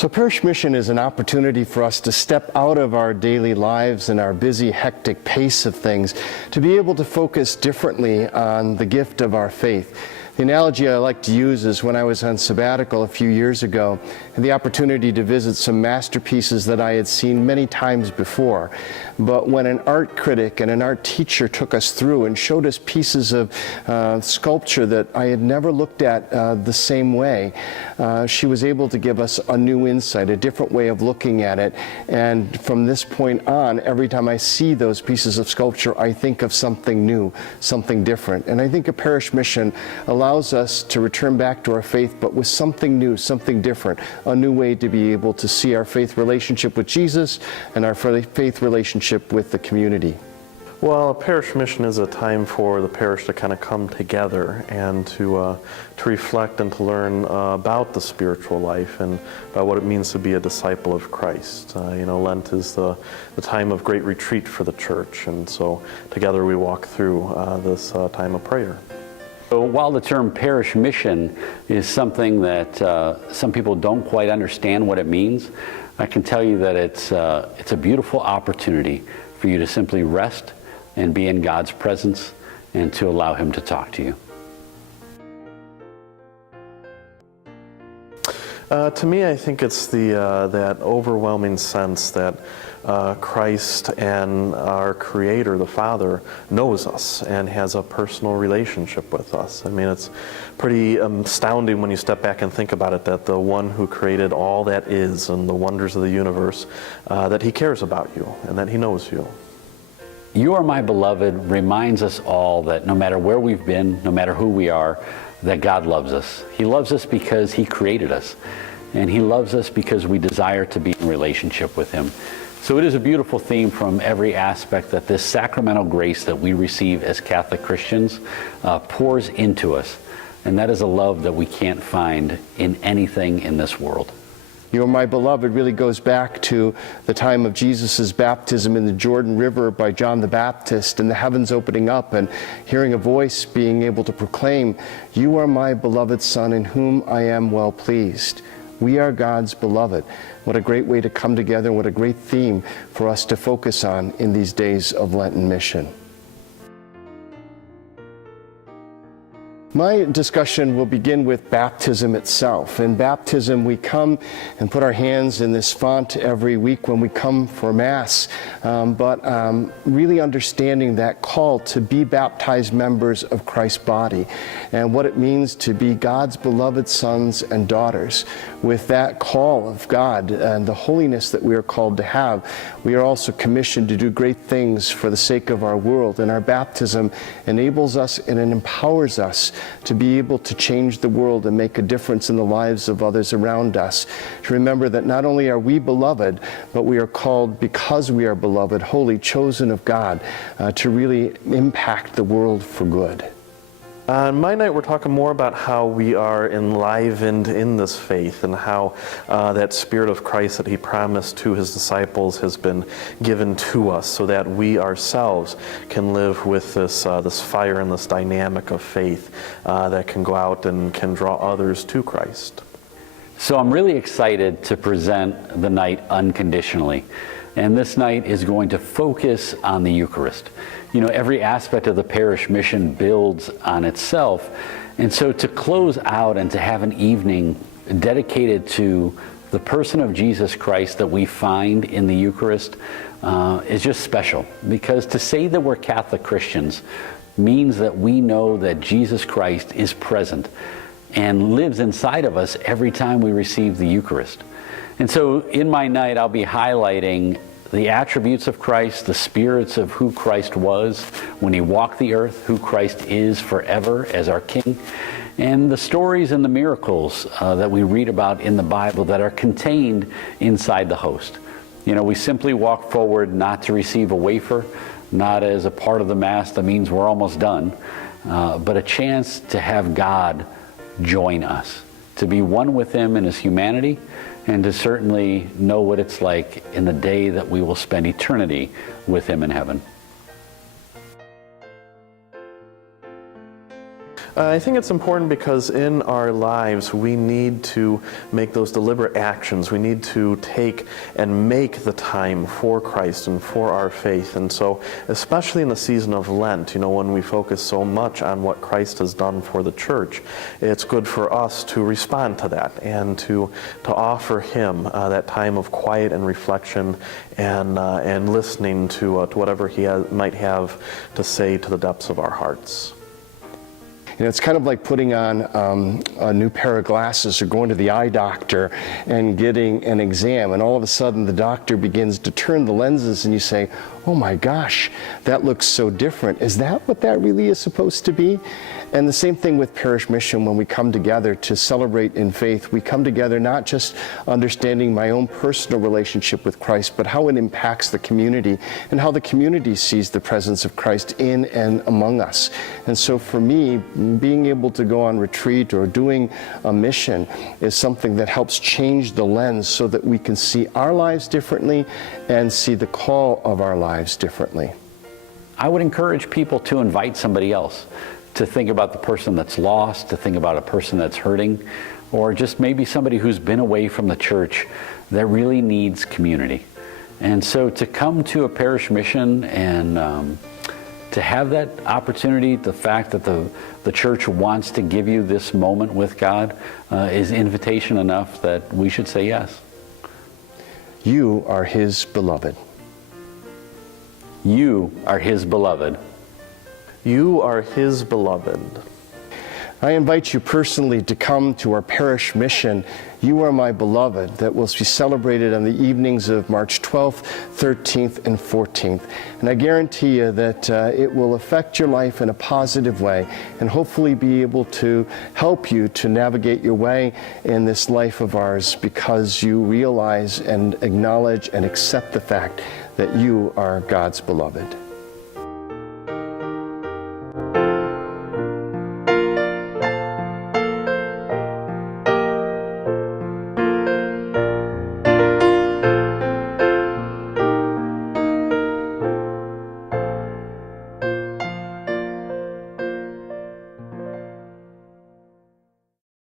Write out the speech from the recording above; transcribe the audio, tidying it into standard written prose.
So Parish Mission is an opportunity for us to step out of our daily lives and our busy, hectic pace of things, to be able to focus differently on the gift of our faith. The analogy I like to use is when I was on sabbatical a few years ago, I had the opportunity to visit some masterpieces that I had seen many times before. But when an art critic and an art teacher took us through and showed us pieces of sculpture that I had never looked at the same way, she was able to give us a new insight, a different way of looking at it. And from this point on, every time I see those pieces of sculpture, I think of something new, something different. And I think a parish mission allows us to return back to our faith, but with something new, something different, a new way to be able to see our faith relationship with Jesus and our faith relationship with the community. Well, a parish mission is a time for the parish to kind of come together and to reflect and to learn about the spiritual life and about what it means to be a disciple of Christ. Lent is the time of great retreat for the church, and so together we walk through this time of prayer. So while the term parish mission is something that some people don't quite understand what it means, I can tell you that it's a beautiful opportunity for you to simply rest and be in God's presence and to allow Him to talk to you. To me, I think it's that overwhelming sense that Christ and our Creator, the Father, knows us and has a personal relationship with us. I mean, it's pretty astounding when you step back and think about it, that the one who created all that is and the wonders of the universe, that He cares about you and that He knows you. You Are My Beloved reminds us all that no matter where we've been, no matter who we are, that God loves us. He loves us because He created us, and He loves us because we desire to be in relationship with Him. So it is a beautiful theme from every aspect that this sacramental grace that we receive as Catholic Christians pours into us, and that is a love that we can't find in anything in this world. You Are My Beloved really goes back to the time of Jesus' baptism in the Jordan River by John the Baptist, and the heavens opening up and hearing a voice being able to proclaim, "You are my beloved Son in whom I am well pleased." We are God's beloved. What a great way to come together, and what a great theme for us to focus on in these days of Lenten mission. My discussion will begin with baptism itself. In baptism, we come and put our hands in this font every week when we come for Mass, but really understanding that call to be baptized members of Christ's body and what it means to be God's beloved sons and daughters. With that call of God and the holiness that we are called to have, we are also commissioned to do great things for the sake of our world, and our baptism enables us and it empowers us to be able to change the world and make a difference in the lives of others around us. To remember that not only are we beloved, but we are called, because we are beloved, holy, chosen of God, to really impact the world for good. On my night, we're talking more about how we are enlivened in this faith and how that Spirit of Christ that He promised to His disciples has been given to us so that we ourselves can live with this fire and this dynamic of faith that can go out and can draw others to Christ. So I'm really excited to present the night unconditionally. And this night is going to focus on the Eucharist. You know, every aspect of the parish mission builds on itself. And so to close out and to have an evening dedicated to the person of Jesus Christ that we find in the Eucharist is just special. Because to say that we're Catholic Christians means that we know that Jesus Christ is present and lives inside of us every time we receive the Eucharist. And so in my night, I'll be highlighting the attributes of Christ, the spirits of who Christ was when He walked the earth, who Christ is forever as our King, and the stories and the miracles that we read about in the Bible that are contained inside the host. You know, we simply walk forward not to receive a wafer, not as a part of the Mass that means we're almost done, but a chance to have God join us, to be one with Him in His humanity, and to certainly know what it's like in the day that we will spend eternity with Him in heaven. I think it's important because in our lives we need to make those deliberate actions. We need to take and make the time for Christ and for our faith. And so, especially in the season of Lent, when we focus so much on what Christ has done for the church, it's good for us to respond to that and to offer Him that time of quiet and reflection and listening to whatever He might have to say to the depths of our hearts. It's kind of like putting on a new pair of glasses or going to the eye doctor and getting an exam, and all of a sudden the doctor begins to turn the lenses and you say, oh my gosh, that looks so different. Is that what that really is supposed to be? And the same thing with Parish Mission. When we come together to celebrate in faith, we come together not just understanding my own personal relationship with Christ, but how it impacts the community and how the community sees the presence of Christ in and among us. And so for me, being able to go on retreat or doing a mission is something that helps change the lens so that we can see our lives differently and see the call of our lives differently. I would encourage people to invite somebody else, to think about the person that's lost, to think about a person that's hurting, or just maybe somebody who's been away from the church that really needs community. And so to come to a parish mission and to have that opportunity, the fact that the church wants to give you this moment with God is invitation enough that we should say yes. You are His beloved. You are His beloved. You are His beloved. I invite you personally to come to our parish mission, You Are My Beloved, that will be celebrated on the evenings of March 12th, 13th, and 14th. And I guarantee you that it will affect your life in a positive way and hopefully be able to help you to navigate your way in this life of ours, because you realize and acknowledge and accept the fact that you are God's beloved.